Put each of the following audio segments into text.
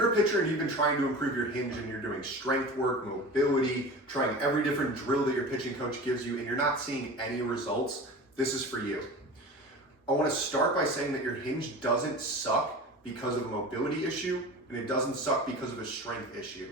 you're a pitcher and you've been trying to improve your hinge and you're doing strength work, mobility, trying every different drill that your pitching coach gives you and you're not seeing any results, this is for you. I want to start by saying that your hinge doesn't suck because of a mobility issue and it doesn't suck because of a strength issue.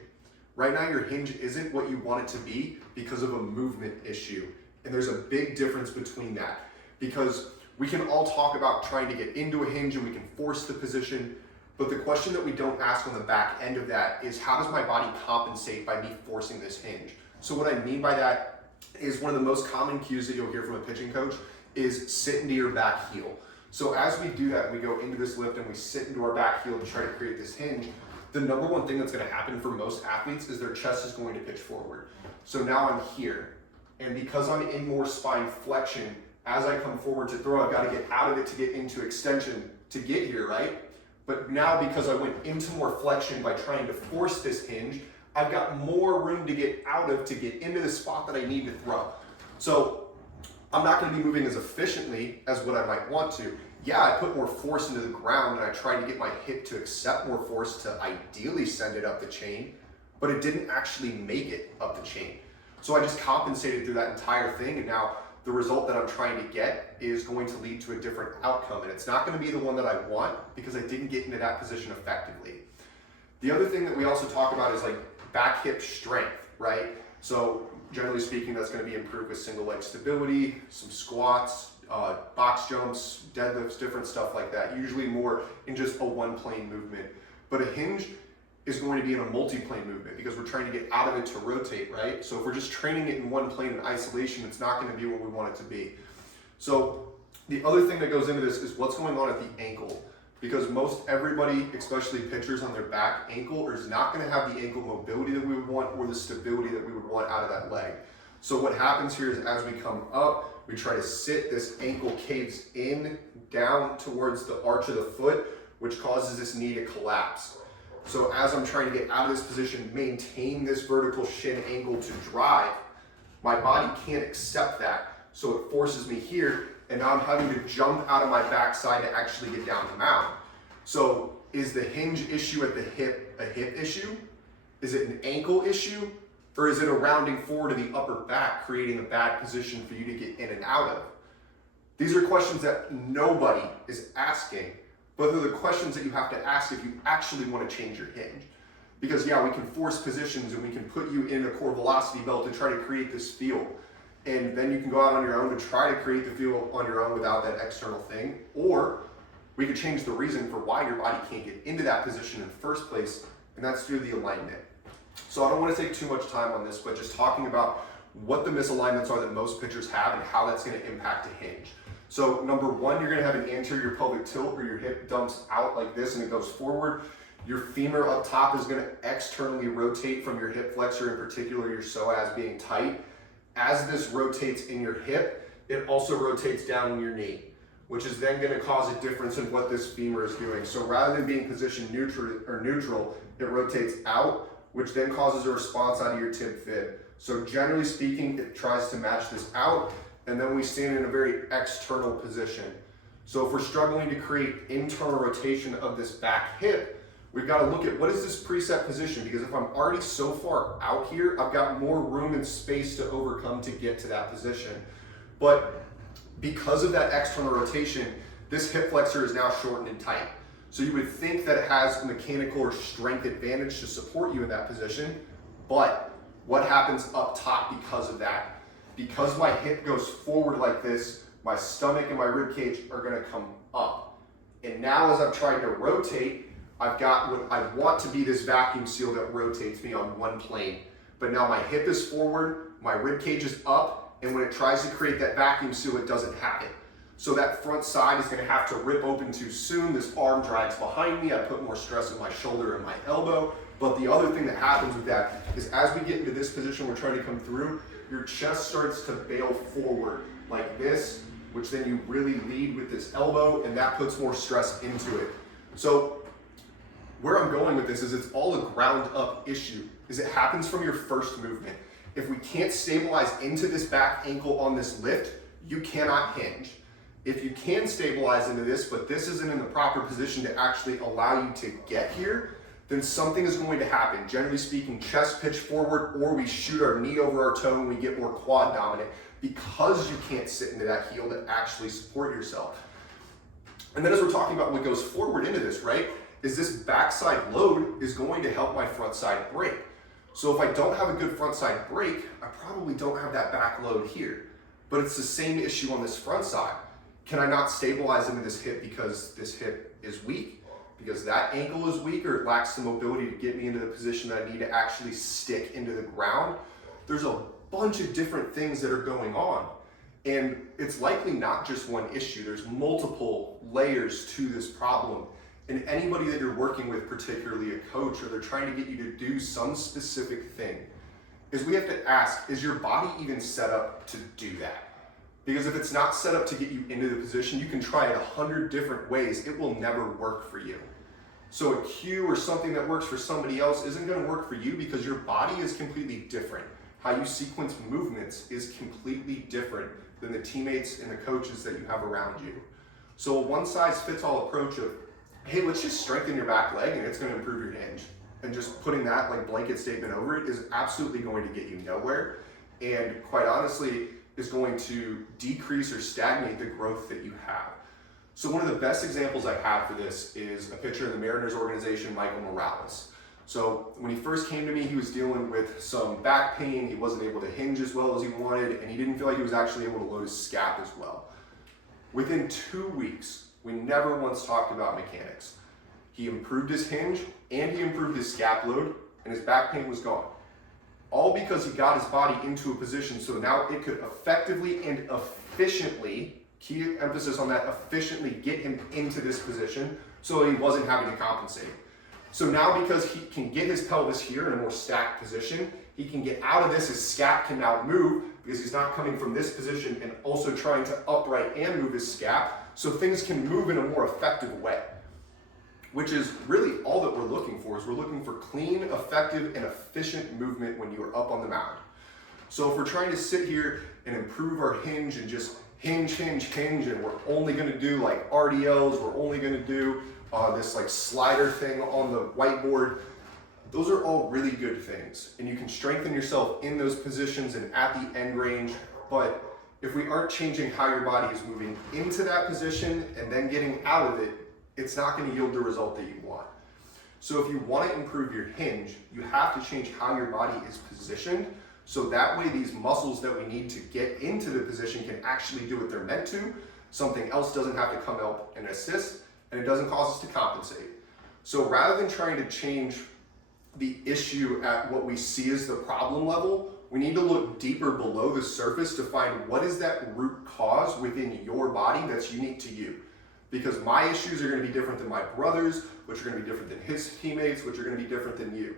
Right now your hinge isn't what you want it to be because of a movement issue. And there's a big difference between that, because we can all talk about trying to get into a hinge and we can force the position, but the question that we don't ask on the back end of that is, how does my body compensate by me forcing this hinge? So what I mean by that is one of the most common cues that you'll hear from a pitching coach is sit into your back heel. So as we do that, we go into this lift and we sit into our back heel to try to create this hinge. The number one thing that's going to happen for most athletes is their chest is going to pitch forward. So now I'm here, and because I'm in more spine flexion, as I come forward to throw, I've got to get out of it to get into extension to get here, right? But now because I went into more flexion by trying to force this hinge, I've got more room to get out of to get into the spot that I need to throw. So I'm not going to be moving as efficiently as what I might want to. Yeah, I put more force into the ground and I tried to get my hip to accept more force to ideally send it up the chain, but it didn't actually make it up the chain. So I just compensated through that entire thing, and now the result that I'm trying to get is going to lead to a different outcome, and it's not going to be the one that I want because I didn't get into that position effectively. The other thing that we also talk about is like back hip strength, right? So generally speaking, that's going to be improved with single leg stability, some squats, box jumps, deadlifts, different stuff like that, usually more in just a one plane movement. But a hinge is going to be in a multi-plane movement because we're trying to get out of it to rotate, right? So if we're just training it in one plane in isolation, it's not going to be what we want it to be. So the other thing that goes into this is what's going on at the ankle, because most everybody, especially pitchers on their back ankle, is not going to have the ankle mobility that we would want or the stability that we would want out of that leg. So what happens here is as we come up, we try to sit, this ankle caves in down towards the arch of the foot, which causes this knee to collapse. So as I'm trying to get out of this position, maintain this vertical shin angle to drive, my body can't accept that. So it forces me here, and now I'm having to jump out of my backside to actually get down the mound. So is the hinge issue at the hip a hip issue? Is it an ankle issue? Or is it a rounding forward to the upper back, creating a bad position for you to get in and out of? These are questions that nobody is asking, but they're the questions that you have to ask if you actually want to change your hinge. Because yeah, we can force positions and we can put you in a core velocity belt to try to create this feel. And then you can go out on your own to try to create the feel on your own without that external thing. Or we could change the reason for why your body can't get into that position in the first place, and that's through the alignment. So I don't want to take too much time on this, but just talking about what the misalignments are that most pitchers have and how that's going to impact a hinge. So number one, you're going to have an anterior pelvic tilt where your hip dumps out like this and it goes forward. Your femur up top is going to externally rotate from your hip flexor, in particular your psoas being tight. As this rotates in your hip, it also rotates down in your knee, which is then going to cause a difference in what this femur is doing. So rather than being positioned neutral, it rotates out, which then causes a response out of your tib fib. So generally speaking, it tries to match this out, and then we stand in a very external position. So if we're struggling to create internal rotation of this back hip, we've got to look at what is this preset position, because if I'm already so far out here, I've got more room and space to overcome to get to that position. But because of that external rotation, this hip flexor is now shortened and tight. So you would think that it has a mechanical or strength advantage to support you in that position, but what happens up top because of that? Because my hip goes forward like this, my stomach and my rib cage are going to come up. And now as I've tried to rotate, I've got what I want to be this vacuum seal that rotates me on one plane. But now my hip is forward, my rib cage is up, and when it tries to create that vacuum seal, it doesn't have it. So that front side is going to have to rip open too soon. This arm drags behind me. I put more stress on my shoulder and my elbow. But the other thing that happens with that is as we get into this position we're trying to come through, your chest starts to bail forward like this, which then you really lead with this elbow, and that puts more stress into it. So where I'm going with this is it's all a ground up issue, is it happens from your first movement. If we can't stabilize into this back ankle on this lift, you cannot hinge. If you can stabilize into this, but this isn't in the proper position to actually allow you to get here, then something is going to happen. Generally speaking, chest pitch forward, or we shoot our knee over our toe and we get more quad dominant because you can't sit into that heel to actually support yourself. And then as we're talking about what goes forward into this, right, is this backside load is going to help my front side break. So if I don't have a good front side break, I probably don't have that back load here. But it's the same issue on this front side. Can I not stabilize into this hip because this hip is weak? Because that ankle is weak, or it lacks the mobility to get me into the position that I need to actually stick into the ground? There's a bunch of different things that are going on. And it's likely not just one issue. There's multiple layers to this problem. And anybody that you're working with, particularly a coach, or they're trying to get you to do some specific thing, is we have to ask, is your body even set up to do that? Because if it's not set up to get you into the position, you can try it 100 different ways. It will never work for you. So a cue or something that works for somebody else isn't going to work for you because your body is completely different. How you sequence movements is completely different than the teammates and the coaches that you have around you. So a one-size-fits-all approach of, hey, let's just strengthen your back leg and it's going to improve your hinge, and just putting that like blanket statement over it is absolutely going to get you nowhere, and quite honestly is going to decrease or stagnate the growth that you have. So one of the best examples I have for this is a pitcher in the Mariners organization, Michael Morales. So when he first came to me, he was dealing with some back pain. He wasn't able to hinge as well as he wanted, and he didn't feel like he was actually able to load his scap as well. Within 2 weeks, we never once talked about mechanics. He improved his hinge and he improved his scap load, and his back pain was gone. All because he got his body into a position so now it could effectively and efficiently, key emphasis on that, efficiently get him into this position so that he wasn't having to compensate. So now because he can get his pelvis here in a more stacked position, he can get out of this, his scap can now move because he's not coming from this position and also trying to upright and move his scap, so things can move in a more effective way. Which is really all that we're looking for, is we're looking for clean, effective, and efficient movement when you are up on the mound. So if we're trying to sit here and improve our hinge and just hinge, and we're only gonna do like RDLs, we're only gonna do this like slider thing on the whiteboard, those are all really good things. And you can strengthen yourself in those positions and at the end range, but if we aren't changing how your body is moving into that position and then getting out of it, it's not going to yield the result that you want. So if you want to improve your hinge, you have to change how your body is positioned, so that way these muscles that we need to get into the position can actually do what they're meant to. Something else doesn't have to come out and assist, and it doesn't cause us to compensate. So rather than trying to change the issue at what we see as the problem level, we need to look deeper below the surface to find what is that root cause within your body that's unique to you. Because my issues are going to be different than my brother's, which are going to be different than his teammates, which are going to be different than you.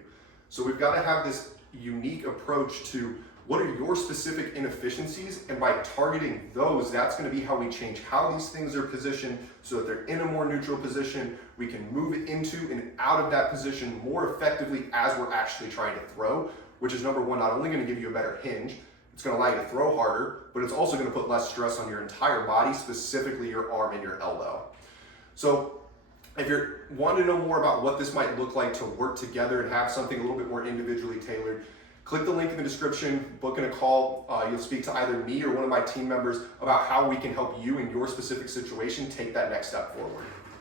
So we've got to have this unique approach to what are your specific inefficiencies, and by targeting those, that's going to be how we change how these things are positioned so that they're in a more neutral position. We can move into and out of that position more effectively as we're actually trying to throw, which is number one, not only going to give you a better hinge, it's going to allow you to throw harder, but it's also going to put less stress on your entire body, specifically your arm and your elbow. So if you want to know more about what this might look like to work together and have something a little bit more individually tailored, click the link in the description, book in a call. You'll speak to either me or one of my team members about how we can help you in your specific situation take that next step forward.